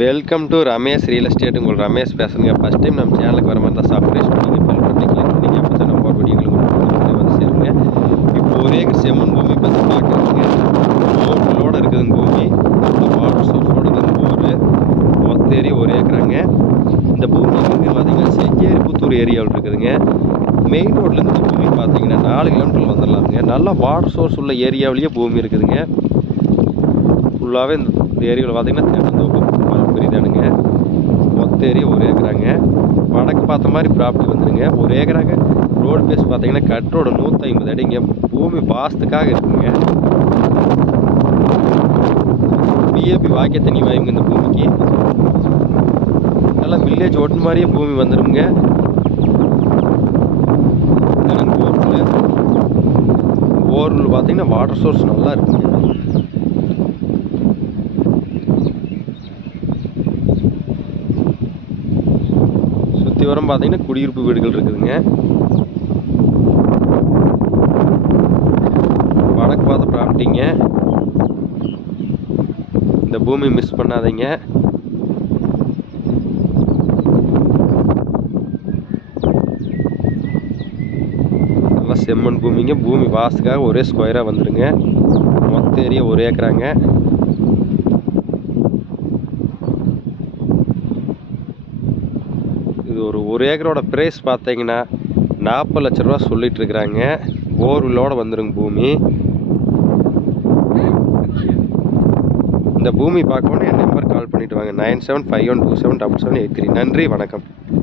Welcome to Ramesh real estate உங்கள் ரமேஷ் பேசுங்க first time நம்ம சேனலுக்கு வர மாதிரி தான் சப்ஸ்கிரைப் பண்ணி பெல் பட்டனை கிளிக் பண்ணிங்க. அப்போ தான் நம்ம போகிற உங்களுக்கு வந்து சேருங்க. இப்போ ஒரே செம்மண் பூமி பற்றி பார்க்குறீங்க ஹோட்டலோடு இருக்குதுங்க பூமி வாட்டர் சோர்ஸோடு இருக்குது மொத்த ஏரியா ஒரே ஏக்கராங்க. இந்த பூமி வந்து செஞ்சேரி புத்தூர் ஏரியாவில் இருக்குதுங்க. மெயின் ரோட்லேருந்து இந்த பூமி பார்த்தீங்கன்னா நாலு கிலோமீட்டர் வந்துடலாமுங்க. நல்லா வாட்டர் சோர்ஸ் உள்ள ஏரியாவிலேயே பூமி இருக்குதுங்க. ஃபுல்லாகவே இந்த ஏரியாவில் பார்த்தீங்கன்னா தென்னந்தோப்பு மொத்த ஏரியா ஒரு ஏக்கராங்க. வடக்கு பார்த்த மாதிரி ப்ராப்பர்ட்டி வந்துடுங்க ஒரு ஏக்கராங்க. ரோடு பேஸ் பார்த்தீங்கன்னா கட் ரோடு நூற்றி ஐம்பது அடிங்க. பூமி பாசத்துக்காக இருக்குங்க. பிஏபி வாக்கிய தண்ணி வாயுங்க இந்த பூமிக்கு. நல்லா வில்லேஜ் ஒட்டு மாதிரியே பூமி வந்துடுங்க போர்வில் போர்வில் பார்த்தீங்கன்னா வாட்டர் சோர்ஸ் நல்லா இருக்குங்க. சுற்றி பார்த்தீங்கன்னா குடியிருப்பு வீடுகள் இருக்குதுங்க. வடக்கு பார்த்த ப்ராப்பர்ட்டிங்க இந்த பூமி மிஸ் பண்ணாதீங்க. நல்லா செம்மண் பூமிங்க. பூமி வாசுக்காக ஒரே ஸ்கொயராக வந்துடுங்க. மொத்த ஏரியா ஒரு ஏக்கராங்க. இது ஒரு ஒரு ஏக்கரோட ப்ரைஸ் பார்த்தீங்கன்னா நாற்பது லட்ச ரூபா சொல்லிட்டு இருக்கிறாங்க. போர்வில்லோட வந்துருங்க பூமி. இந்த பூமி பார்க்கணும்னு என் நம்பர் கால் பண்ணிட்டு வாங்க. Nine seven five one two seven double seven eight three. நன்றி வணக்கம்.